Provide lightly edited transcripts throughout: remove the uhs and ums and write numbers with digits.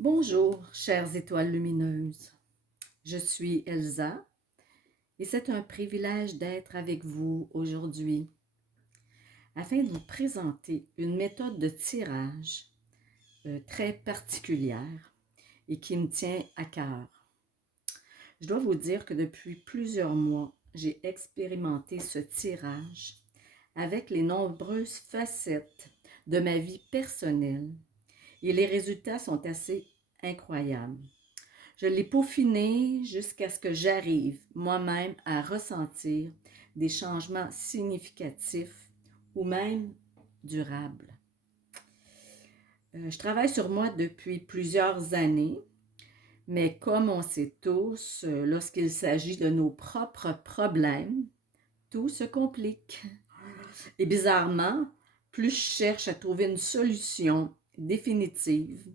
Bonjour, chères étoiles lumineuses. Je suis Elsa et c'est un privilège d'être avec vous aujourd'hui afin de vous présenter une méthode de tirage très particulière et qui me tient à cœur. Je dois vous dire que depuis plusieurs mois, j'ai expérimenté ce tirage avec les nombreuses facettes de ma vie personnelle et les résultats sont assez incroyables. Je l'ai peaufiné jusqu'à ce que j'arrive moi-même à ressentir des changements significatifs ou même durables. Je travaille sur moi depuis plusieurs années, mais comme on sait tous, lorsqu'il s'agit de nos propres problèmes, tout se complique. Et bizarrement, plus je cherche à trouver une solution définitive,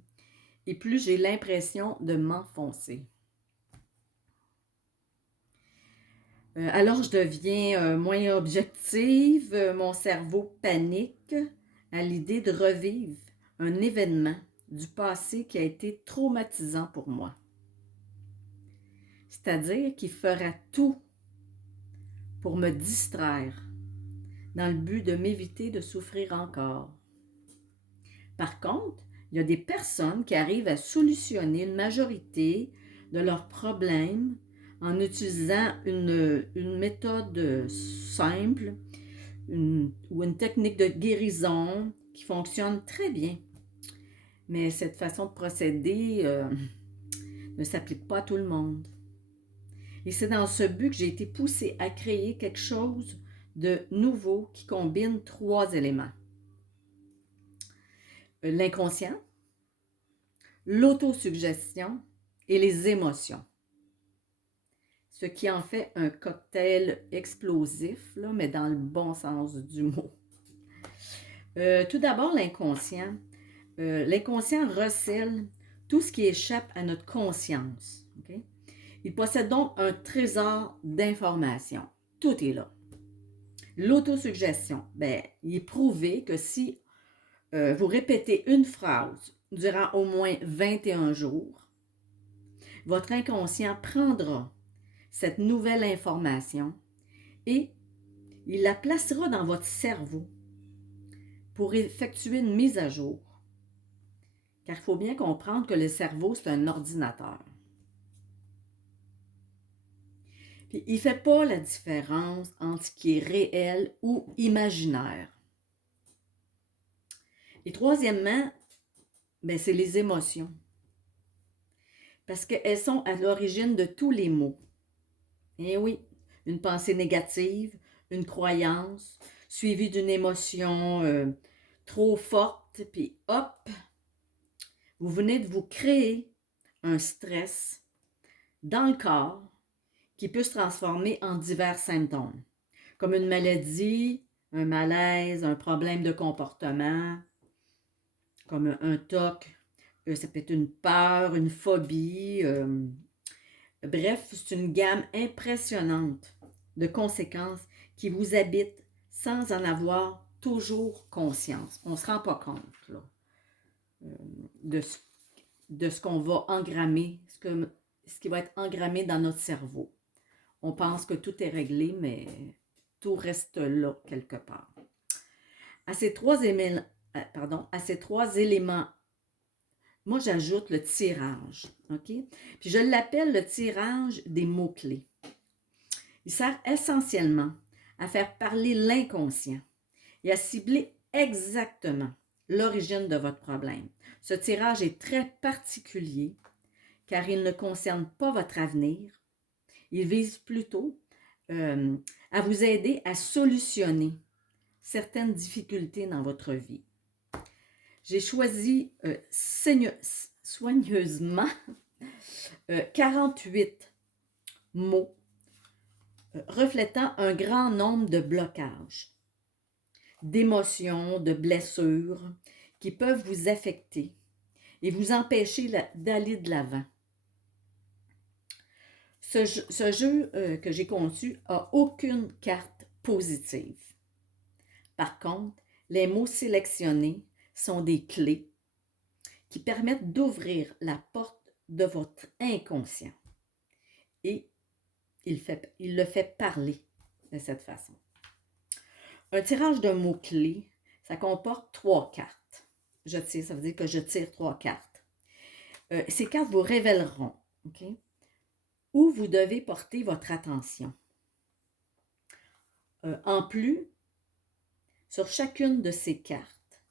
et plus j'ai l'impression de m'enfoncer. Alors, je deviens moins objective, mon cerveau panique à l'idée de revivre un événement du passé qui a été traumatisant pour moi. C'est-à-dire qu'il fera tout pour me distraire dans le but de m'éviter de souffrir encore. Par contre, il y a des personnes qui arrivent à solutionner une majorité de leurs problèmes en utilisant une méthode simple ou une technique de guérison qui fonctionne très bien. Mais cette façon de procéder ne s'applique pas à tout le monde. Et c'est dans ce but que j'ai été poussée à créer quelque chose de nouveau qui combine trois éléments. L'inconscient, l'autosuggestion et les émotions. Ce qui en fait un cocktail explosif, là, mais dans le bon sens du mot. Tout d'abord, l'inconscient. L'inconscient recèle tout ce qui échappe à notre conscience. Okay? Il possède donc un trésor d'informations. Tout est là. L'autosuggestion, il est prouvé que si vous répétez une phrase durant au moins 21 jours, votre inconscient prendra cette nouvelle information et il la placera dans votre cerveau pour effectuer une mise à jour. Car il faut bien comprendre que le cerveau, c'est un ordinateur. Puis, il ne fait pas la différence entre ce qui est réel ou imaginaire. Et troisièmement, c'est les émotions. Parce qu'elles sont à l'origine de tous les maux. Eh oui, une pensée négative, une croyance, suivie d'une émotion trop forte, puis hop, vous venez de vous créer un stress dans le corps qui peut se transformer en divers symptômes, comme une maladie, un malaise, un problème de comportement, comme un TOC, ça peut être une peur, une phobie. Bref, c'est une gamme impressionnante de conséquences qui vous habitent sans en avoir toujours conscience. On ne se rend pas compte là, de, ce qu'on va engrammer, ce qui va être engrammé dans notre cerveau. On pense que tout est réglé, mais tout reste là quelque part. À ces trois éléments, moi j'ajoute le tirage, ok? Puis je l'appelle le tirage des mots-clés. Il sert essentiellement à faire parler l'inconscient et à cibler exactement l'origine de votre problème. Ce tirage est très particulier car il ne concerne pas votre avenir. Il vise plutôt à vous aider à solutionner certaines difficultés dans votre vie. J'ai choisi soigneusement 48 mots reflétant un grand nombre de blocages, d'émotions, de blessures qui peuvent vous affecter et vous empêcher d'aller de l'avant. Ce jeu que j'ai conçu n'a aucune carte positive. Par contre, les mots sélectionnés sont des clés qui permettent d'ouvrir la porte de votre inconscient. Et il le fait parler de cette façon. Un tirage de mots-clés, ça comporte 3 cartes. Je tire, ça veut dire que je tire 3 cartes. Ces cartes vous révéleront, OK, où vous devez porter votre attention. En plus, sur chacune de ces cartes,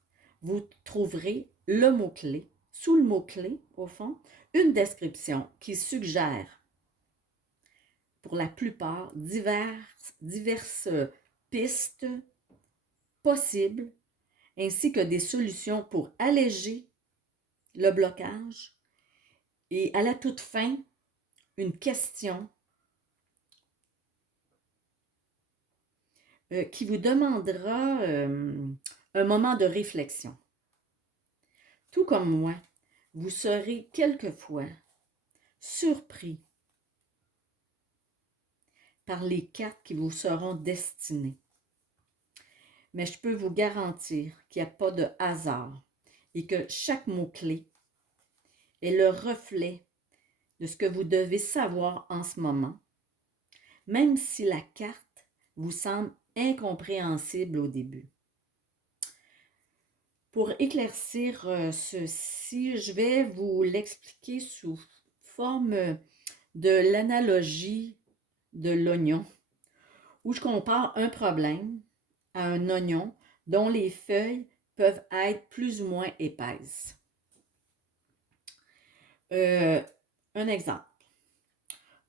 vous trouverez le mot-clé, sous le mot-clé, au fond, une description qui suggère, pour la plupart, diverses pistes possibles, ainsi que des solutions pour alléger le blocage. Et à la toute fin, une question qui vous demandera un moment de réflexion. Tout comme moi, vous serez quelquefois surpris par les cartes qui vous seront destinées. Mais je peux vous garantir qu'il n'y a pas de hasard et que chaque mot-clé est le reflet de ce que vous devez savoir en ce moment, même si la carte vous semble incompréhensible au début. Pour éclaircir ceci, je vais vous l'expliquer sous forme de l'analogie de l'oignon, où je compare un problème à un oignon dont les feuilles peuvent être plus ou moins épaisses. Un exemple.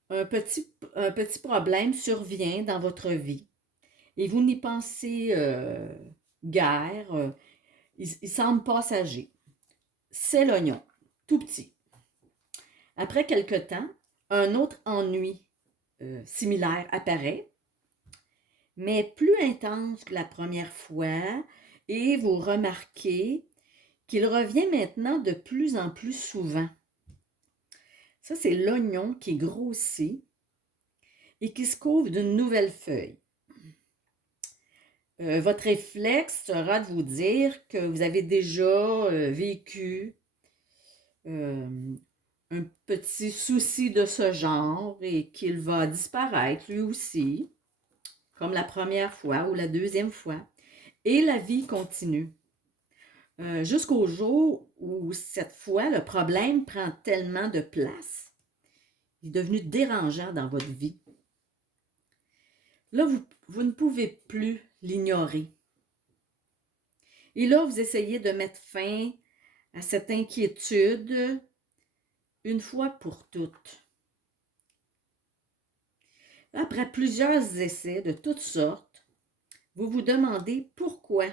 Un petit problème survient dans votre vie et vous n'y pensez guère. Il semble passager. C'est l'oignon, tout petit. Après quelque temps, un autre ennui similaire apparaît, mais plus intense que la première fois, et vous remarquez qu'il revient maintenant de plus en plus souvent. Ça, c'est l'oignon qui grossit et qui se couvre d'une nouvelle feuille. Votre réflexe sera de vous dire que vous avez déjà vécu un petit souci de ce genre et qu'il va disparaître lui aussi, comme la première fois ou la deuxième fois. Et la vie continue. Jusqu'au jour où, cette fois, le problème prend tellement de place, il est devenu dérangeant dans votre vie. Là, vous ne pouvez plus l'ignorer. Et là, vous essayez de mettre fin à cette inquiétude une fois pour toutes. Après plusieurs essais de toutes sortes, vous vous demandez pourquoi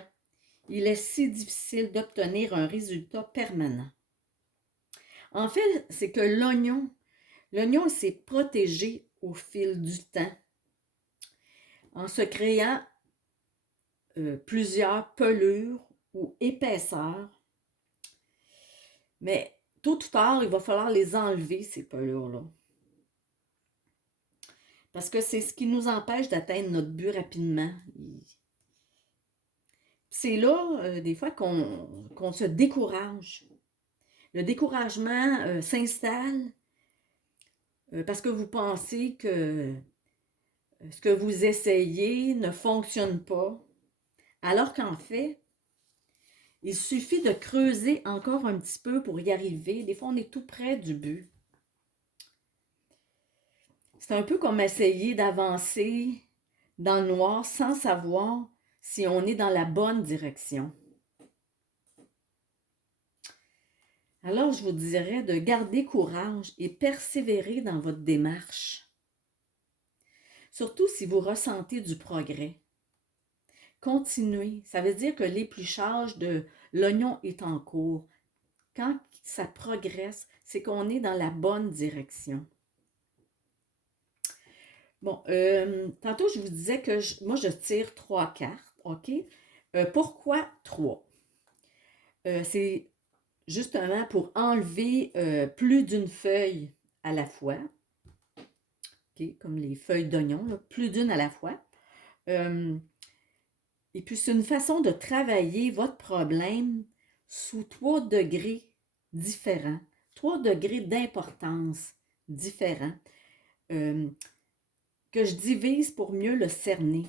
il est si difficile d'obtenir un résultat permanent. En fait, c'est que l'oignon s'est protégé au fil du temps en se créant plusieurs pelures ou épaisseurs. Mais tôt ou tard, il va falloir les enlever, ces pelures-là. Parce que c'est ce qui nous empêche d'atteindre notre but rapidement. C'est là, des fois, qu'on se décourage. Le découragement s'installe parce que vous pensez que ce que vous essayez ne fonctionne pas, alors qu'en fait, il suffit de creuser encore un petit peu pour y arriver. Des fois, on est tout près du but. C'est un peu comme essayer d'avancer dans le noir sans savoir si on est dans la bonne direction. Alors, je vous dirais de garder courage et persévérer dans votre démarche. Surtout si vous ressentez du progrès. Continuez. Ça veut dire que l'épluchage de l'oignon est en cours. Quand ça progresse, c'est qu'on est dans la bonne direction. Bon, tantôt, je vous disais que moi, je tire 3 cartes, OK? Pourquoi 3? C'est justement pour enlever plus d'une feuille à la fois. OK? Comme les feuilles d'oignon, là, plus d'une à la fois. Et puis, c'est une façon de travailler votre problème sous 3 degrés différents, 3 degrés d'importance différents que je divise pour mieux le cerner.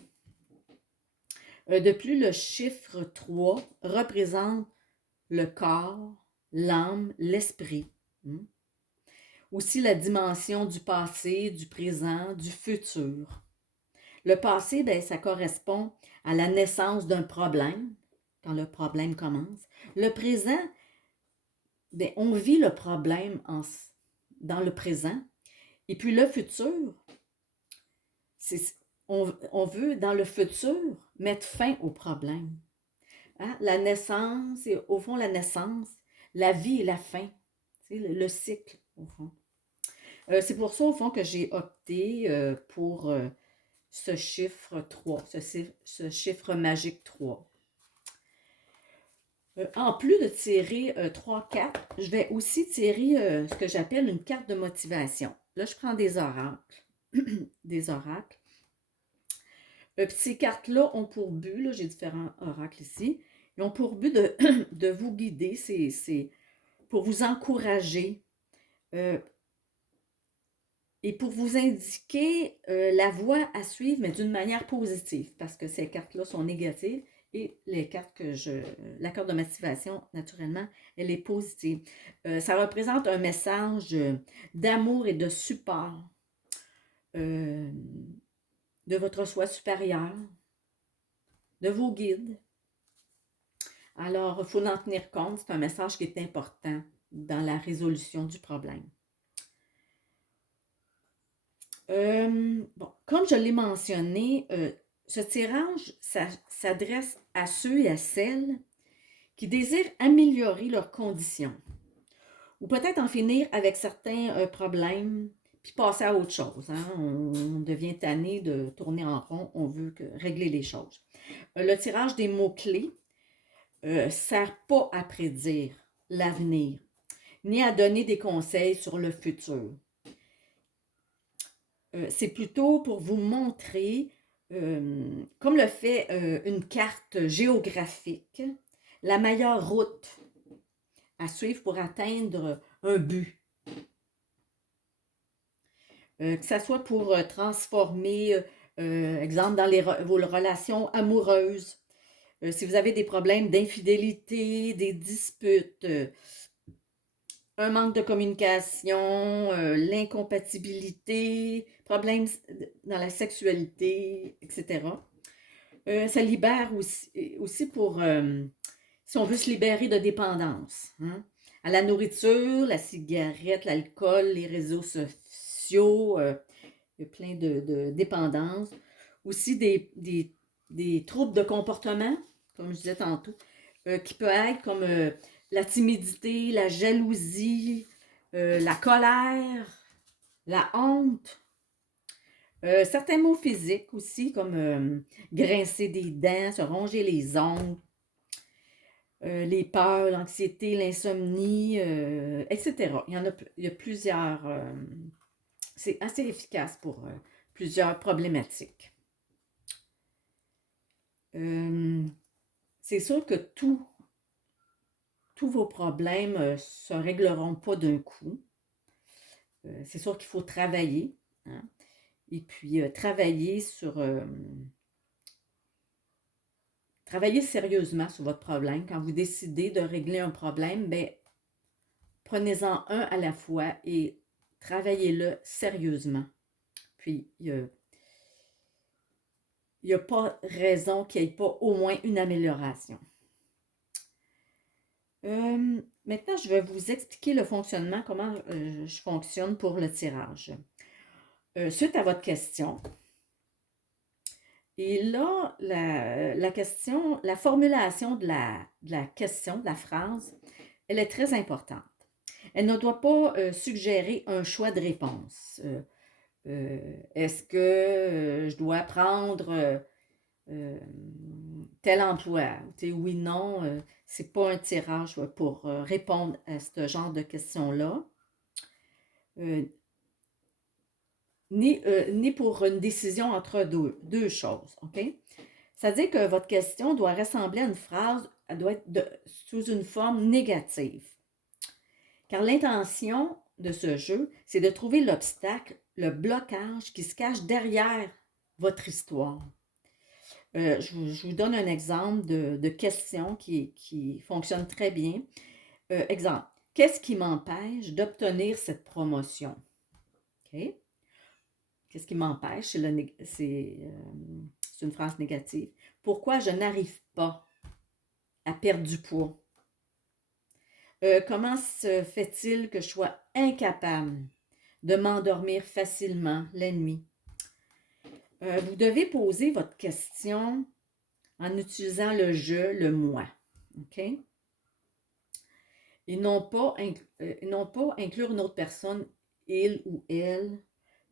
De plus, le chiffre 3 représente le corps, l'âme, l'esprit. Aussi la dimension du passé, du présent, du futur. Le passé, ben, ça correspond à la naissance d'un problème, quand le problème commence. Le présent, ben, on vit le problème dans le présent. Et puis le futur, on veut, dans le futur, mettre fin au problème. Hein? La naissance, et au fond, la naissance, la vie et la fin. Le cycle, au fond. C'est pour ça, au fond, que j'ai opté pour ce chiffre 3, ce chiffre magique 3. En plus de tirer 3 cartes, je vais aussi tirer ce que j'appelle une carte de motivation. Là, je prends des oracles. Des oracles. Puis ces cartes-là ont pour but, là, j'ai différents oracles ici, ils ont pour but de vous guider, c'est pour vous encourager et pour vous indiquer la voie à suivre, mais d'une manière positive, parce que ces cartes-là sont négatives et les cartes la carte de motivation, naturellement, elle est positive. Ça représente un message d'amour et de support de votre soi supérieur, de vos guides. Alors, il faut en tenir compte, c'est un message qui est important dans la résolution du problème. Bon, comme je l'ai mentionné, ce tirage s'adresse à ceux et à celles qui désirent améliorer leurs conditions ou peut-être en finir avec certains problèmes puis passer à autre chose. Hein? On devient tanné de tourner en rond, on veut régler les choses. Le tirage des mots-clés ne sert pas à prédire l'avenir, ni à donner des conseils sur le futur. C'est plutôt pour vous montrer, comme le fait une carte géographique, la meilleure route à suivre pour atteindre un but. Que ce soit pour transformer, exemple, dans vos relations amoureuses, si vous avez des problèmes d'infidélité, des disputes, un manque de communication, l'incompatibilité, problèmes dans la sexualité, etc. Ça libère aussi pour, si on veut se libérer de dépendance, hein, à la nourriture, la cigarette, l'alcool, les réseaux sociaux, il y a plein de dépendances. Aussi des troubles de comportement, comme je disais tantôt, qui peut être comme la timidité, la jalousie, la colère, la honte. Certains mots physiques aussi, comme grincer des dents, se ronger les ongles, les peurs, l'anxiété, l'insomnie, etc. Il y a plusieurs... c'est assez efficace pour plusieurs problématiques. C'est sûr que tous vos problèmes ne se régleront pas d'un coup. C'est sûr qu'il faut travailler. Hein? Et puis, travailler sérieusement sur votre problème. Quand vous décidez de régler un problème, ben, prenez-en un à la fois et travaillez-le sérieusement. Puis, il n'y a pas raison qu'il n'y ait pas au moins une amélioration. Maintenant, je vais vous expliquer le fonctionnement, comment je fonctionne pour le tirage. Suite à votre question, et là, la formulation de la question, de la phrase, elle est très importante. Elle ne doit pas suggérer un choix de réponse. Est-ce que je dois prendre tel emploi? Oui, non, c'est pas un tirage pour répondre à ce genre de questions-là. Ni pour une décision entre deux choses, OK? C'est-à-dire que votre question doit ressembler à une phrase, elle doit être sous une forme négative. Car l'intention de ce jeu, c'est de trouver l'obstacle, le blocage qui se cache derrière votre histoire. Je vous donne un exemple de question qui fonctionne très bien. Exemple, qu'est-ce qui m'empêche d'obtenir cette promotion? OK? Qu'est-ce qui m'empêche? C'est une phrase négative. Pourquoi je n'arrive pas à perdre du poids? Comment se fait-il que je sois incapable de m'endormir facilement la nuit? Vous devez poser votre question en utilisant le je, le moi. OK? Et non pas inclure une autre personne, il ou elle,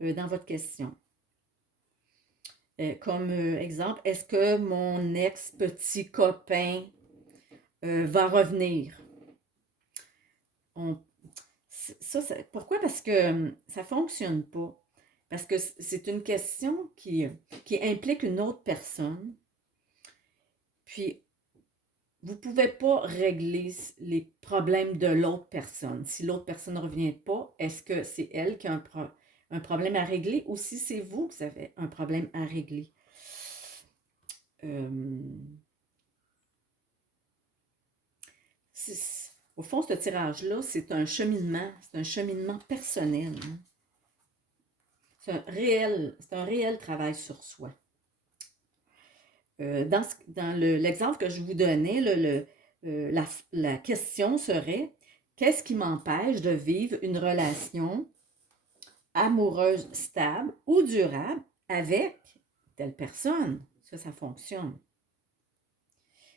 dans votre question. Comme exemple, est-ce que mon ex-petit copain va revenir? Pourquoi? Parce que ça ne fonctionne pas. Parce que c'est une question qui implique une autre personne. Puis, vous ne pouvez pas régler les problèmes de l'autre personne. Si l'autre personne ne revient pas, est-ce que c'est elle qui a un problème à régler ou si c'est vous qui avez un problème à régler? Au fond, ce tirage-là, c'est un cheminement personnel. Hein. C'est un réel travail sur soi. Dans l'exemple que je vous donnais, la question serait « Qu'est-ce qui m'empêche de vivre une relation amoureuse stable ou durable avec telle personne? » Ça fonctionne.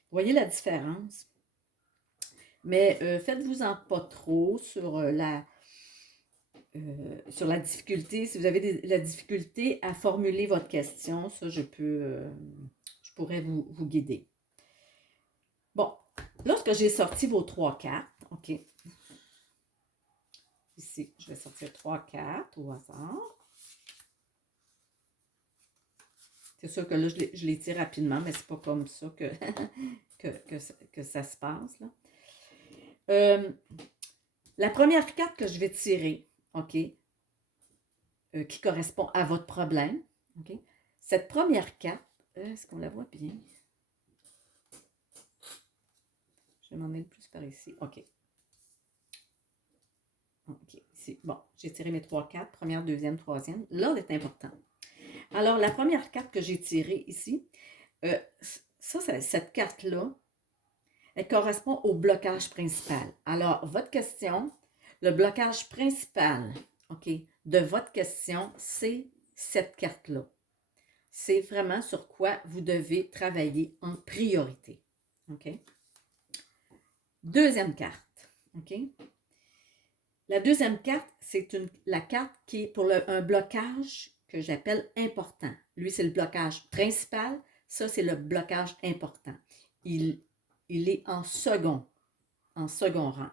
Voyez la différence? Mais faites-vous-en pas trop sur la difficulté. Si vous avez la difficulté à formuler votre question, ça, je pourrais vous guider. Bon, lorsque j'ai sorti vos 3 cartes, OK. Ici, je vais sortir 3 cartes au hasard. C'est sûr que là, je les tire rapidement, mais c'est pas comme ça que ça se passe. Là. La première carte que je vais tirer, OK, qui correspond à votre problème, OK. Cette première carte, est-ce qu'on la voit bien? Je vais m'en aller plus par ici. OK. OK, ici. Bon, j'ai tiré mes 3 cartes, première, deuxième, troisième. L'ordre est important. Alors, la première carte que j'ai tirée ici, cette carte-là, elle correspond au blocage principal. Alors, votre question, le blocage principal, OK, de votre question, c'est cette carte-là. C'est vraiment sur quoi vous devez travailler en priorité. OK? Deuxième carte. OK? La deuxième carte, c'est la carte qui est pour un blocage que j'appelle important. Lui, c'est le blocage principal. Ça, c'est le blocage important. Il est en second rang.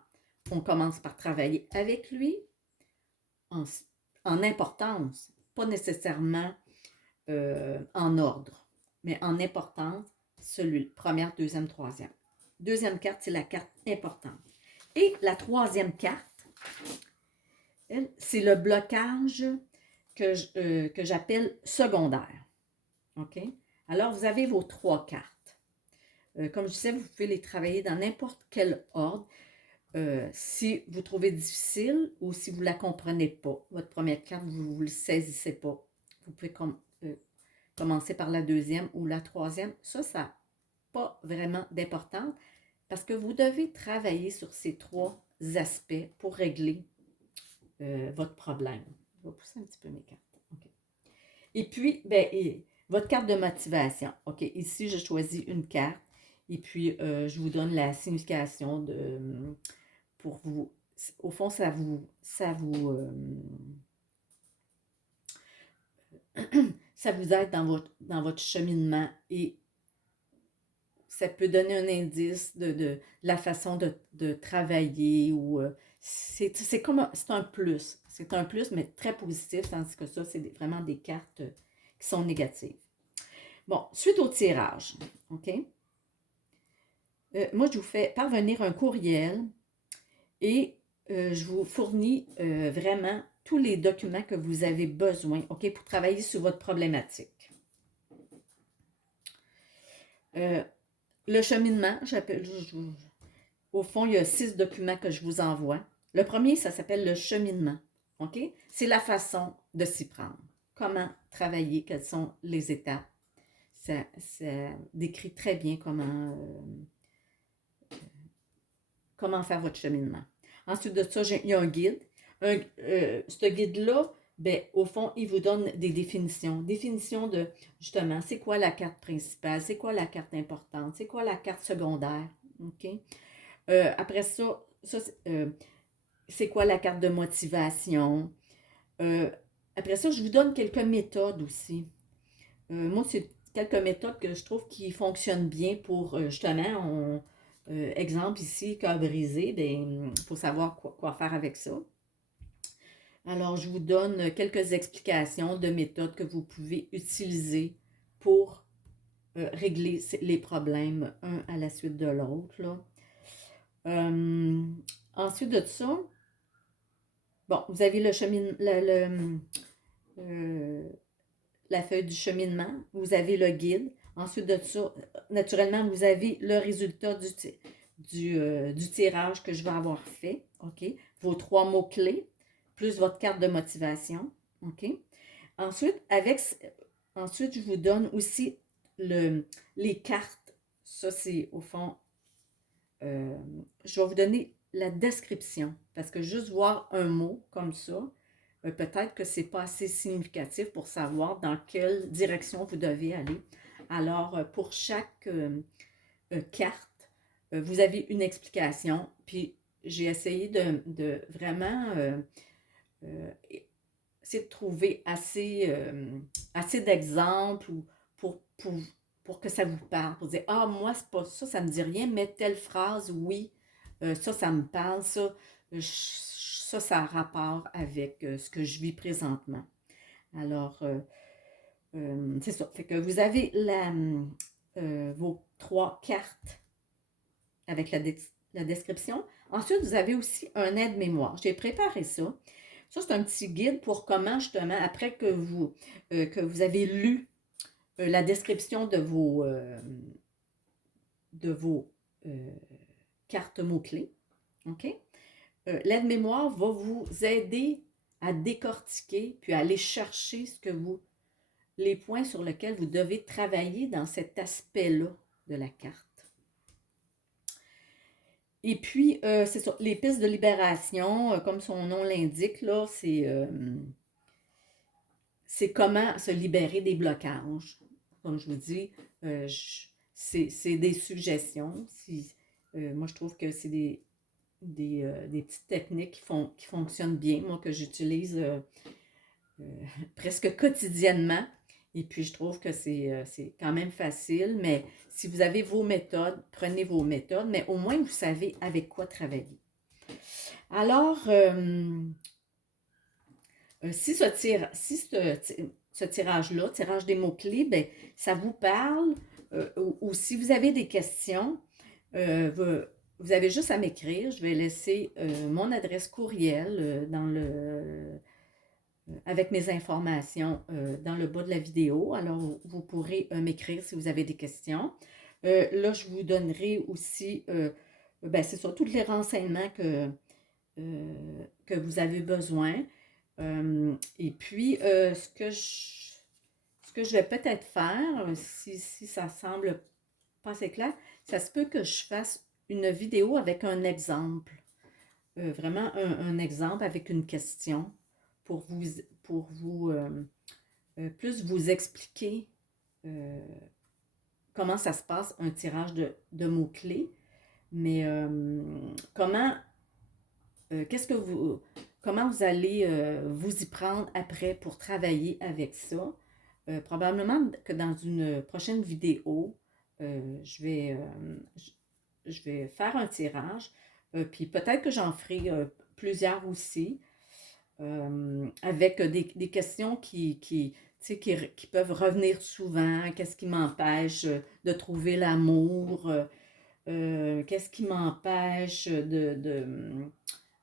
On commence par travailler avec lui en importance, pas nécessairement en ordre, mais en importance, celui, première, deuxième, troisième. Deuxième carte, c'est la carte importante. Et la troisième carte, c'est le blocage que j'appelle secondaire. OK? Alors, vous avez vos 3 cartes. Comme je disais, vous pouvez les travailler dans n'importe quel ordre. Si vous trouvez difficile ou si vous ne la comprenez pas, votre première carte, vous ne le saisissez pas, vous pouvez commencer par la deuxième ou la troisième. Ça n'a pas vraiment d'importance parce que vous devez travailler sur ces 3 aspects pour régler votre problème. Je vais pousser un petit peu mes cartes. Okay. Et puis, votre carte de motivation. OK, ici, je choisis une carte et puis je vous donne la signification pour vous. Au fond, ça vous aide dans votre cheminement et ça peut donner un indice de la façon de travailler ou c'est un plus. C'est un plus, mais très positif, tandis que ça, c'est vraiment des cartes qui sont négatives. Bon, suite au tirage, OK? Moi, je vous fais parvenir un courriel et je vous fournis vraiment tous les documents que vous avez besoin, OK, pour travailler sur votre problématique. Le cheminement, au fond, il y a 6 documents que je vous envoie. Le premier, ça s'appelle le cheminement, OK? C'est la façon de s'y prendre. Comment travailler, quelles sont les étapes. Ça décrit très bien comment faire votre cheminement. Ensuite de ça, il y a un guide. Ce guide-là, ben, au fond, il vous donne des définitions. Définitions de, justement, c'est quoi la carte principale, c'est quoi la carte importante, c'est quoi la carte secondaire, OK? Après ça, c'est quoi la carte de motivation? Euh, Après ça, je vous donne quelques méthodes aussi. Moi, c'est quelques méthodes que je trouve qui fonctionnent bien pour, justement, exemple ici, cœur brisé, ben, il faut savoir quoi faire avec ça. Alors, je vous donne quelques explications de méthodes que vous pouvez utiliser pour régler les problèmes un à la suite de l'autre. Ensuite de ça, bon, vous avez la feuille du cheminement, vous avez le guide. Ensuite de ça, naturellement, vous avez le résultat du tirage que je vais avoir fait, OK? Vos 3 mots-clés, plus votre carte de motivation, OK? Ensuite, ensuite je vous donne aussi les cartes. Ça, c'est au fond, je vais vous donner la description, parce que juste voir un mot comme ça, peut-être que c'est pas assez significatif pour savoir dans quelle direction vous devez aller. Alors, pour chaque carte, vous avez une explication, puis j'ai essayé de vraiment essayer de trouver assez d'exemples pour, pour, pour que ça vous parle, pour dire, ah, moi, c'est pas ça, ça me dit rien, mais telle phrase, oui, ça me parle, ça a rapport avec ce que je vis présentement. Alors, c'est ça. Fait que vous avez vos 3 cartes avec la description. Ensuite, vous avez aussi un aide-mémoire. J'ai préparé ça. Ça, c'est un petit guide pour comment, justement, après que vous avez lu la description de vos cartes mots-clés, OK? L'aide-mémoire va vous aider à décortiquer puis à aller chercher les points sur lesquels vous devez travailler dans cet aspect-là de la carte. Et puis, c'est ça, les pistes de libération, comme son nom l'indique, là, c'est comment se libérer des blocages. Comme je vous dis, c'est des suggestions. Moi, je trouve que c'est des petites techniques qui fonctionnent bien, moi, que j'utilise presque quotidiennement. Et puis, je trouve que c'est quand même facile, mais si vous avez vos méthodes, prenez vos méthodes, mais au moins, vous savez avec quoi travailler. Alors, si ce tirage-là, tirage des mots-clés, ben, ça vous parle, ou si vous avez des questions, vous avez juste à m'écrire. Je vais laisser mon adresse courriel avec mes informations dans le bas de la vidéo. Alors, vous pourrez m'écrire si vous avez des questions. Là, je vous donnerai aussi, ben, c'est ça, tous les renseignements que vous avez besoin. Et puis, ce que je vais peut-être faire, si ça semble pas assez clair, ça se peut que je fasse une vidéo avec un exemple. Vraiment un exemple avec une question pour plus vous expliquer comment ça se passe, un tirage de mots-clés, mais comment vous allez vous y prendre après pour travailler avec ça. Probablement que dans une prochaine vidéo, je vais faire un tirage, puis peut-être que j'en ferai plusieurs aussi, avec des questions qui peuvent revenir souvent. Qu'est-ce qui m'empêche de trouver l'amour? Qu'est-ce qui m'empêche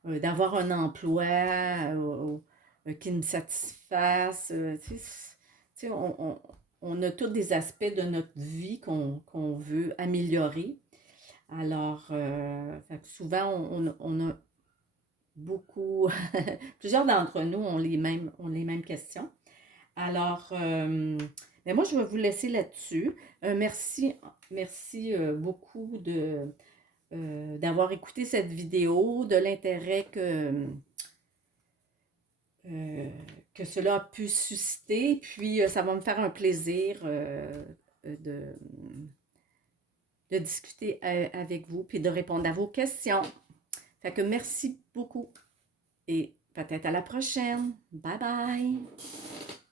d'avoir un emploi qui me satisfasse. Tu sais, on a tous des aspects de notre vie qu'on veut améliorer. Alors, fait que souvent, on a beaucoup, plusieurs d'entre nous ont les mêmes questions. Alors, mais moi, je vais vous laisser là-dessus. Merci beaucoup d'avoir écouté cette vidéo, de l'intérêt euh, que cela a pu susciter. Puis, ça va me faire un plaisir de discuter avec vous, puis de répondre à vos questions. Fait que merci beaucoup et peut-être à la prochaine. Bye bye!